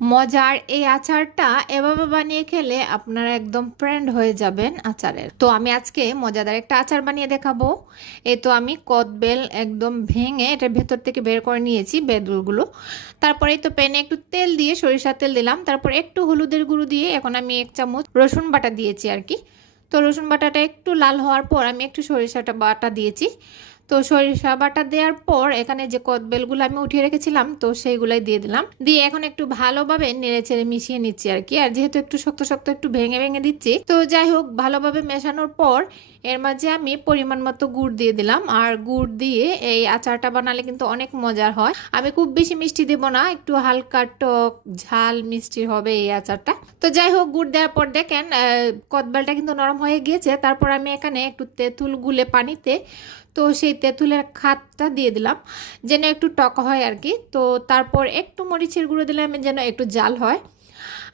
মজার এই আচারটা এভাবে বানিয়ে খেলে আপনারা একদম ফ্রেন্ড হয়ে যাবেন আচারের। তো আমি আজকে মজাদার একটা আচার বানিয়ে দেখাবো। এই তো আমি কদবেল একদম ভেঙে এটার ভেতর থেকে বের করে নিয়েছি বেদুলগুলো। তারপরে তো প্যানে একটু তেল দিয়ে সরিষার তেল দিলাম, তারপর একটু হলুদের গুঁড়ো দিয়ে এখন আমি 1 চামচ রসুন বাটা দিয়েছি আর কি। তো রসুন বাটাটা একটু লাল হওয়ার পর আমি একটু সরিষাটা বাটা দিয়েছি। তো সরিষা বাটা দেওয়ার পর এখানে যে কদবেলগুলো আমি উঠিয়ে রেখেছিলাম তো সেইগুলাই দিয়ে দিলাম, দিয়ে এখন একটু ভালোভাবে নেড়ে চেড়ে মিশিয়ে নিচ্ছি আর কি। আর যেহেতু একটু শক্ত শক্ত একটু ভেঙে ভেঙে দিচ্ছি, তো যাই হোক ভালোভাবে মেশানোর পর এর মাঝে আমি পরিমাণ মতো গুড় দিয়ে দিলাম। আর গুড় দিয়ে এই আচারটা বানালে কিন্তু অনেক মজার হয়। আমি খুব বেশি মিষ্টি দেব না, একটু হালকা টক ঝাল মিষ্টি হবে এই আচারটা। তো যাই হোক গুড় দেওয়ার পর দেখেন কদবেলটা কিন্তু নরম হয়ে গিয়েছে। তারপর আমি এখানে একটু তেঁতুল গুলে পানিতে, তো সেই তেঁতুলের খাতটা দিয়ে দিলাম যেন একটু টক হয় আর কি। তো তারপর একটু মরিচের গুঁড়ো দিলাম যেন একটু জাল হয়।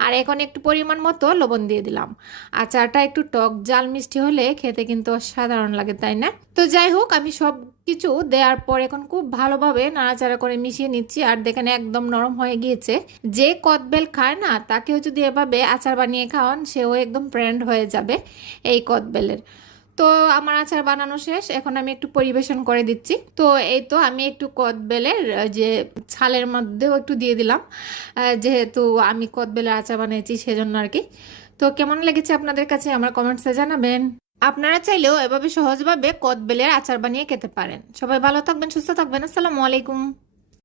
আর এখন একটু পরিমাণ মতো লবণ দিয়ে দিলাম। আচারটা একটু টক জাল মিষ্টি হলে খেতে কিন্তু অসাধারণ লাগে, তাই না? তো যাই হোক আমি সব কিছু দেওয়ার পর এখন খুব ভালোভাবে নাড়াচাড়া করে মিশিয়ে নিচ্ছি। আর দেখেন একদম নরম হয়ে গিয়েছে। যে কদবেল খায় না তাকেও যদি এভাবে আচার বানিয়ে খাওয়ান সেও একদম ফ্রেন্ড হয়ে যাবে এই কদবেলের। তো আমার আচার বানানো শেষ, এখন আমি একটু পরিবেশন করে দিচ্ছি। তো এই তো আমি একটু কদবেলের যে ছালের মধ্যেও একটু দিয়ে দিলাম, যেহেতু আমি কদবেলের আচার বানিয়েছি সেজন্য আর কি। তো কেমন লেগেছে আপনাদের কাছে আমার কমেন্টসে জানাবেন। আপনারা চাইলেও এভাবে সহজভাবে কদবেলের আচার বানিয়ে খেতে পারেন। সবাই ভালো থাকবেন, সুস্থ থাকবেন। আসসালামু আলাইকুম।